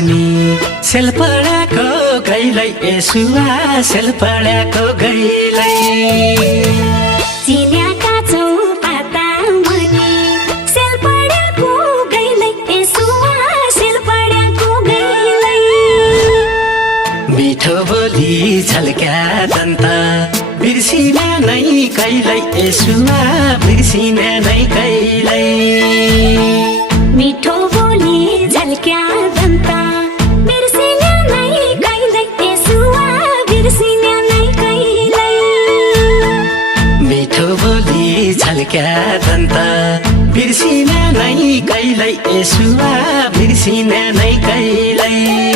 अनि सेलपडाको गैलै यसुवा सेलपडाको गैलै चिन्याका चौपाता मनी सेलपडाको गैलै यसुवा सेलपडाको गैलै मिठो बोली झल्क्या दन्त बिर्सिने नै कहिल्यै यसुवा बिर्सिने नै कहिल्यै मिठो बोली झल्क्या दन्त बिर्सिने नै कहिल्यै यसुवा बिर्सिने नै कहिल्यै मिठो बोली झल्क्या दन्त बिर्सिने नै कहिल्यै यसुवा बिर्सिने नै कहिल्यै